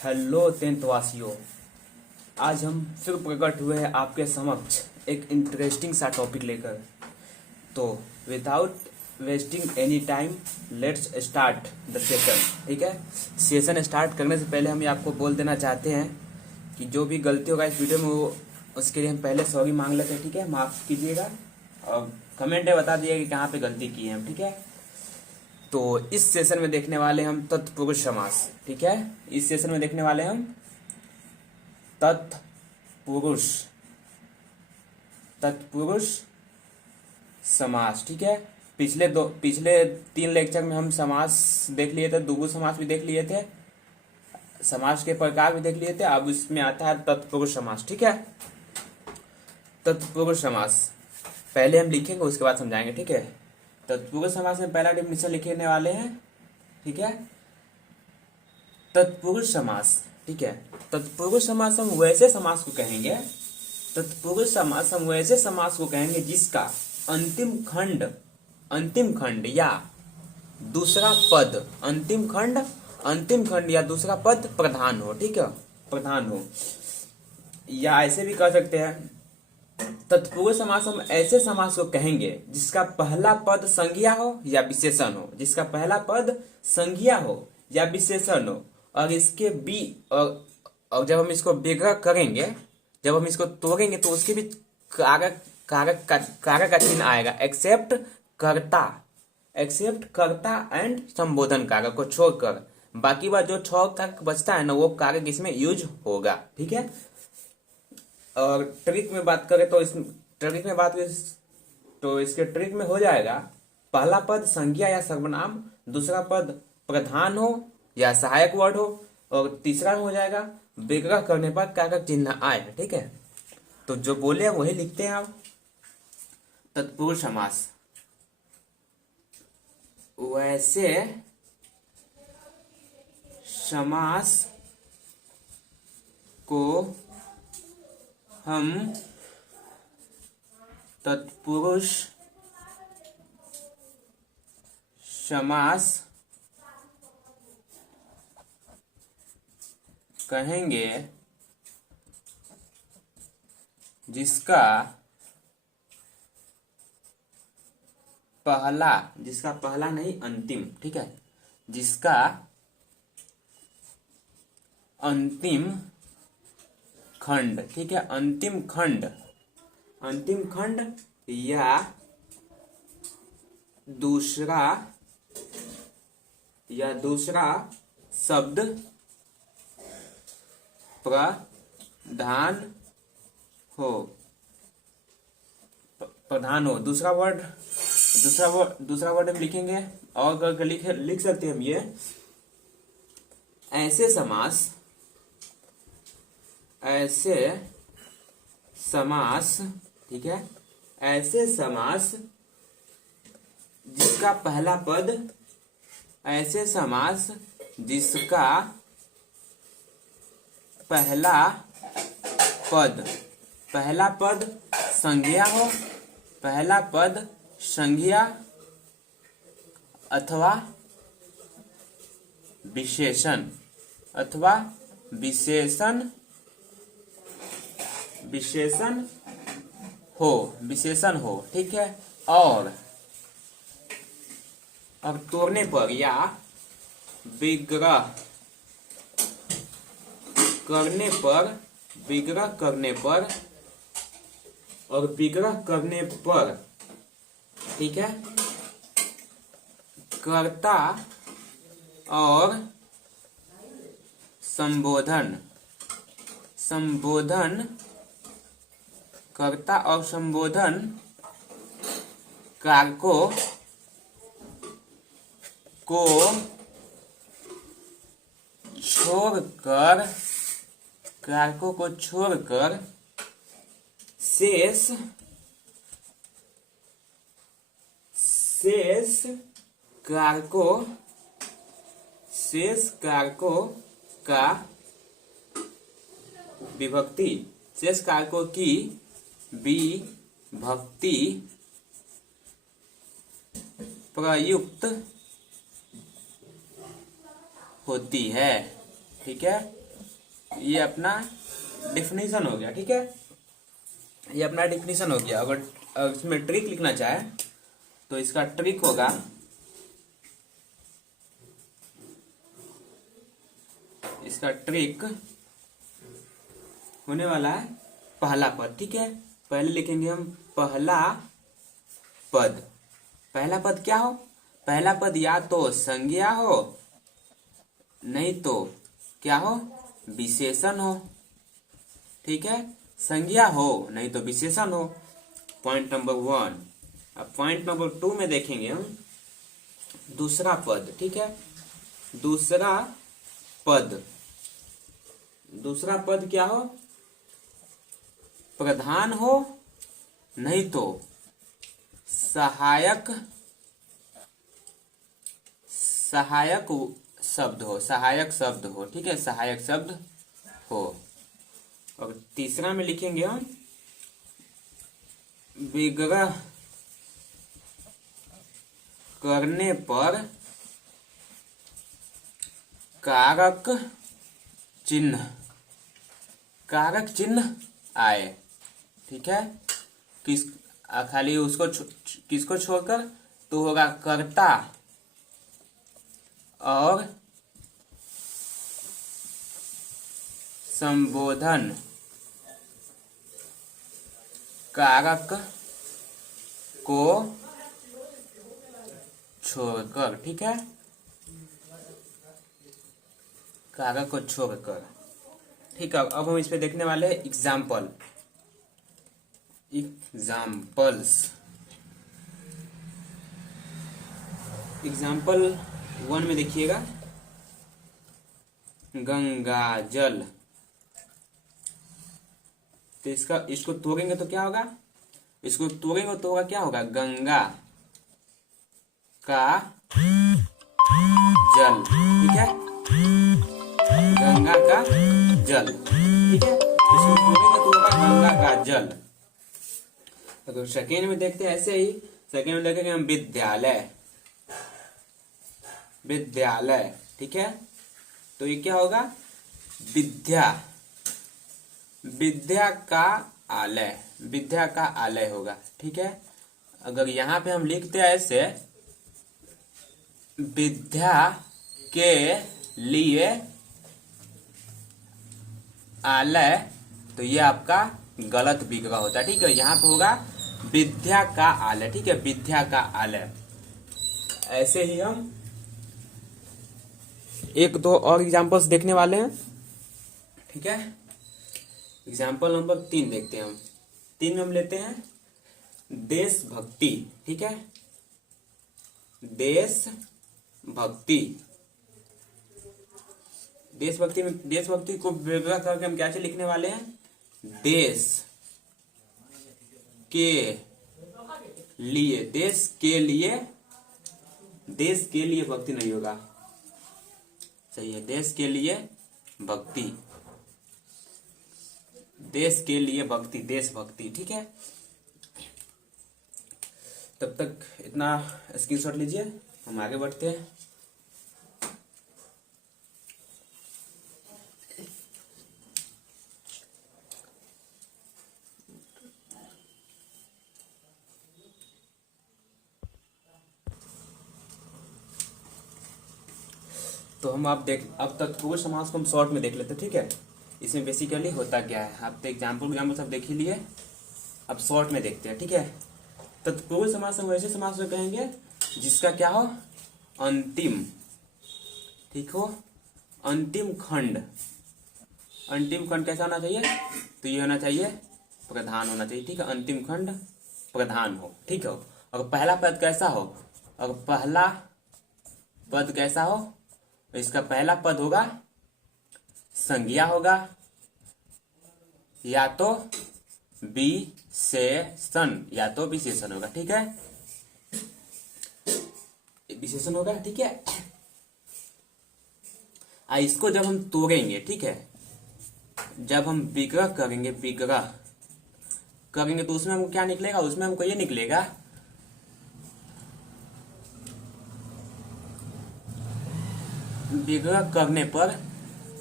Hello tenth वासियों, आज हम फिर प्रकट हुए हैं आपके समक्ष एक इंटरेस्टिंग सा टॉपिक लेकर। तो without wasting any time let's start the session. ठीक है, सेशन स्टार्ट करने से पहले हम ये आपको बोल देना चाहते हैं कि जो भी गलती होगा इस वीडियो में वो उसके लिए हम पहले सॉरी मांग लेते हैं। ठीक है, माफ़ कीजिएगा और कमेंट में बता दिएगा कि कहाँ पे गलती की है हम। ठीक है, तो इस सेशन में देखने वाले हम तत्पुरुष समास। ठीक है, इस सेशन में देखने वाले हम तत्पुरुष तत्पुरुष समास। ठीक है, पिछले 3 लेक्चर में हम समास देख लिए थे, द्विगु समास भी देख लिए थे, समास के प्रकार भी देख लिए थे। अब इसमें आता है तत्पुरुष समास। ठीक है, तत्पुरुष समास पहले हम लिखेंगे उसके बाद समझाएंगे। ठीक है, तत्पुरुष समास में पहला डेफिनेशन लिखने वाले हैं। ठीक है, तत्पुरुष समास। ठीक है, तत्पुरुष समास हम वैसे समास को कहेंगे, तत्पुरुष समास हम वैसे समास को कहेंगे जिसका अंतिम खंड या दूसरा पद अंतिम खंड या दूसरा पद प्रधान हो। ठीक है, प्रधान हो, या ऐसे भी कह सकते हैं तत्पुरुष समास हम ऐसे समास को कहेंगे जिसका पहला पद संज्ञा हो या विशेषण हो, जिसका पहला पद संज्ञा हो या विशेषण हो, और इसके बी और जब हम इसको विग्रह करेंगे, जब हम इसको तोड़ेंगे तो उसके भी कारक का चिन्ह आएगा, एक्सेप्ट कर्ता एंड संबोधन कारक को छोड़कर। बाकी बात जो 6 कारक बचता है ना, वो कारक इसमें यूज होगा। ठीक है, और ट्रिक में बात करें तो इसके ट्रिक में हो जाएगा, पहला पद संज्ञा या सर्वनाम, दूसरा पद प्रधान हो या सहायक वर्ड हो, और तीसरा में हो जाएगा विग्रह करने पर कारक चिन्ह आए। ठीक है, तो जो बोले वही लिखते हैं आप। तत्पुरुष समास वैसे समास को हम तत्पुरुष समास कहेंगे जिसका पहला नहीं अंतिम। ठीक है, जिसका अंतिम खंड, ठीक है, अंतिम खंड या दूसरा शब्द प्रधान हो। दूसरा वर्ड हम लिखेंगे, और लिख सकते हैं हम ये ऐसे समास। ठीक है, ऐसे समास जिसका पहला पद पहला पद संज्ञा हो, पहला पद संज्ञा अथवा विशेषण हो। ठीक है, और अब तोड़ने पर या विग्रह करने पर ठीक है, कर्ता और संबोधन कारकों को छोड़कर शेष कारकों का शेष कारकों की विभक्ति प्रयुक्त होती है। ठीक है, ये अपना डिफिनीशन हो गया, ठीक है, ये अपना डिफिनीशन हो गया। अगर इसमें ट्रिक लिखना चाहे तो इसका ट्रिक होगा, इसका ट्रिक होने वाला है पहला पद, ठीक है। पहले लिखेंगे हम पहला पद। पहला पद क्या हो? पहला पद या तो संज्ञा हो, नहीं तो क्या हो? विशेषण हो, ठीक है। संज्ञा हो नहीं तो विशेषण हो, पॉइंट नंबर 1। अब पॉइंट नंबर 2 में देखेंगे हम दूसरा पद, ठीक है। दूसरा पद, दूसरा पद क्या हो? प्रधान हो नहीं तो सहायक, सहायक शब्द हो, सहायक शब्द हो, ठीक है, सहायक शब्द हो। और तीसरा में लिखेंगे हम विग्रह करने पर कारक चिन्ह, कारक चिन्ह आए, ठीक है। किस खाली उसको किसको छोड़कर? तो होगा कर्ता और संबोधन कारक को छोड़कर, ठीक है, कारक को छोड़कर, ठीक है। अब हम इस पे देखने वाले हैं एग्जाम्पल, एग्जाम्पल्स। एग्जाम्पल 1 में देखिएगा, गंगा जल। तो इसको तोड़ेंगे तो क्या होगा? इसको तोड़ेंगे तो होगा क्या होगा? गंगा का जल, ठीक है, गंगा का जल, ठीक है। इसको तोड़ेंगे तो होगा गंगा का जल। तो सेकेंड में देखते हैं ऐसे ही, सेकेंड में देखेंगे हम विद्यालय, विद्यालय, ठीक है। तो ये क्या होगा? विद्या, विद्या का आलय, विद्या का आलय होगा, ठीक है। अगर यहां पे हम लिखते हैं ऐसे विद्या के लिए आलय, तो ये आपका गलत विग्रह होता है, ठीक है। यहाँ पे होगा विद्या का आलय, ठीक है, विद्या का आलय। ऐसे ही हम एक दो और एग्जांपल्स देखने वाले हैं, ठीक है। एग्जाम्पल नंबर 3 देखते हैं हम। 3 में हम लेते हैं देशभक्ति, ठीक है, देशभक्ति। देशभक्ति में, देशभक्ति को विग्रह करके हम क्या लिखने वाले हैं? देश के लिए, देश के लिए, देश के लिए भक्ति नहीं होगा, सही है, देश के लिए भक्ति, देश के लिए भक्ति, देशभक्ति, ठीक है। तब तक इतना स्क्रीनशॉट लीजिए, हम आगे बढ़ते हैं। तो हम अब तक पूर्ण समास को हम शॉर्ट में देख लेते हैं, ठीक है। इसमें बेसिकली होता क्या है, आप तो एग्जाम्पल सब देख ही लिए, अब शॉर्ट में देखते हैं, ठीक है। तत्पुरुष समास हम वैसे समास में कहेंगे जिसका क्या हो? अंतिम, ठीक हो, अंतिम खंड। अंतिम खंड कैसा होना चाहिए? तो ये होना चाहिए प्रधान होना चाहिए, ठीक है, अंतिम खंड प्रधान हो, ठीक है। और पहला पद कैसा हो? और पहला पद कैसा हो? इसका पहला पद होगा संज्ञा होगा या तो विशेषण, या तो विशेषण होगा, ठीक है, विशेषण होगा, ठीक है। इसको जब हम तोड़ेंगे, ठीक है, जब हम विग्रह करेंगे, विग्रह करेंगे तो उसमें हमको क्या निकलेगा? उसमें हमको ये निकलेगा विग्रह करने पर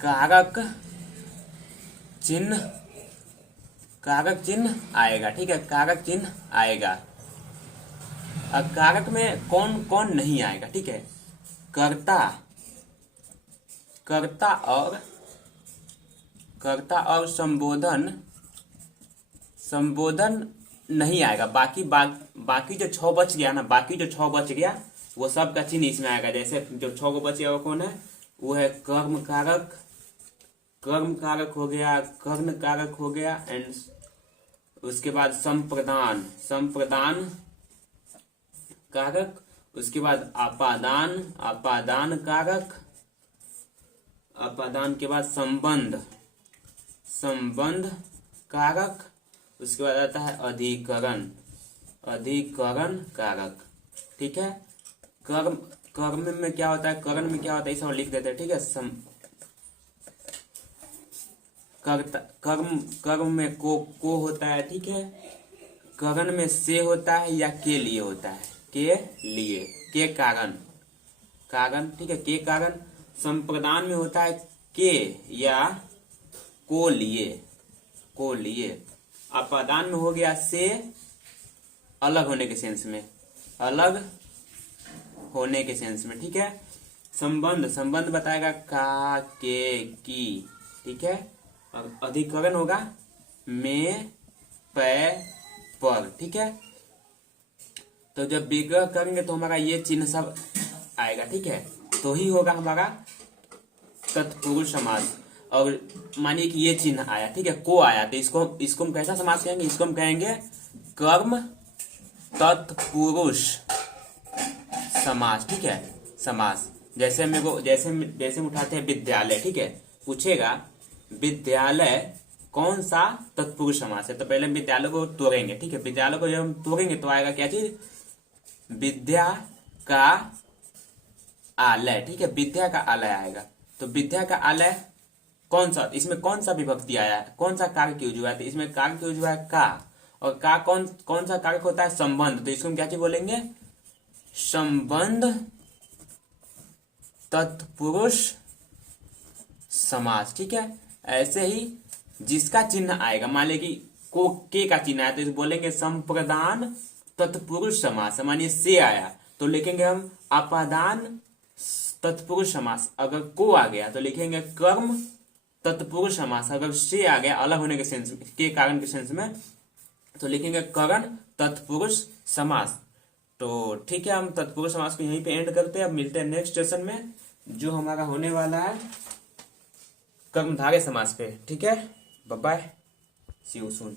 कारक चिन्ह, कारक चिन्ह आएगा। ठीक है, कारक चिन्ह आएगा। अब कारक में कौन कौन नहीं आएगा? ठीक है, कर्ता, कर्ता और संबोधन, संबोधन नहीं आएगा। बाकी जो 6 बच गया ना, बाकी जो 6 बच गया वो सब का चिन्ह इसमें आएगा। जैसे जो 6 को बच गया वो कौन है? वो है कर्म कारक, कर्म कारक हो गया, कर्ण कारक हो गया, एंड उसके बाद संप्रदान, संप्रदान कारक, उसके बाद आपादान, आपादान कारक, आपादान के बाद संबंध, संबंध कारक, उसके बाद आता है अधिकरण, अधिकरण कारक। ठीक है, कर्म, कर्म में क्या होता है, करण में क्या होता है, इसे लिख देते हैं। ठीक है, कर्ता, कर्म, कर्म में को होता है। ठीक है, करण में से होता है या के लिए होता है, के लिए, के कारण, कारण। ठीक है, के कारण। संप्रदान में होता है के या को लिए, को लिए। अपादान में हो गया से, अलग होने के सेंस में, अलग होने के सेंस में। ठीक है, संबंध, संबंध बताएगा का, के, की। ठीक है, और अधिकरण होगा में, पे, पर। ठीक है, तो जब विग्रह करेंगे तो हमारा ये चिन्ह सब आएगा। ठीक है, तो ही होगा हमारा तत्पुरुष समास। और मानिए कि ये चिन्ह आया, ठीक है, को आया, तो इसको हम कैसा समास कहेंगे? इसको हम कहेंगे कर्म तत्पुरुष समास। ठीक है, समास। जैसे मेरे को, जैसे हम उठाते हैं विद्यालय। ठीक है, पूछेगा विद्यालय कौन सा तत्पुरुष समास है, तो पहले हम विद्यालय को तोड़ेंगे। ठीक है, विद्यालय को जब हम तोड़ेंगे तो आएगा क्या चीज? विद्या का आलय। ठीक है, विद्या का आलय आएगा। तो विद्या का आलय कौन सा, इसमें कौन सा विभक्ति आया है, कौन सा कारक यूज हुआ है? तो इसमें कारक यूज हुआ है का, और का कौन सा कारक होता है? संबंध। तो इसको हम क्या चीज बोलेंगे? संबंध तत्पुरुष समास। ठीक है, ऐसे ही जिसका चिन्ह आएगा, मान लीजिए कि को के का चिन्ह आया तो इसे बोलेंगे संप्रदान तत्पुरुष समास। मानिए से आया तो लिखेंगे हम अपादान तत्पुरुष समास। अगर को आ गया तो लिखेंगे कर्म तत्पुरुष समास। अगर से आ गया अलग होने के सेंस में, के कारण के सेंस में, तो लिखेंगे करण तत्पुरुष समास। तो ठीक है, हम तत्पुरुष समास को यहीं पे एंड करते हैं। अब मिलते हैं नेक्स्ट सेशन में, जो हमारा होने वाला है कर्मधारय समास पे। ठीक है, bye bye, see you soon.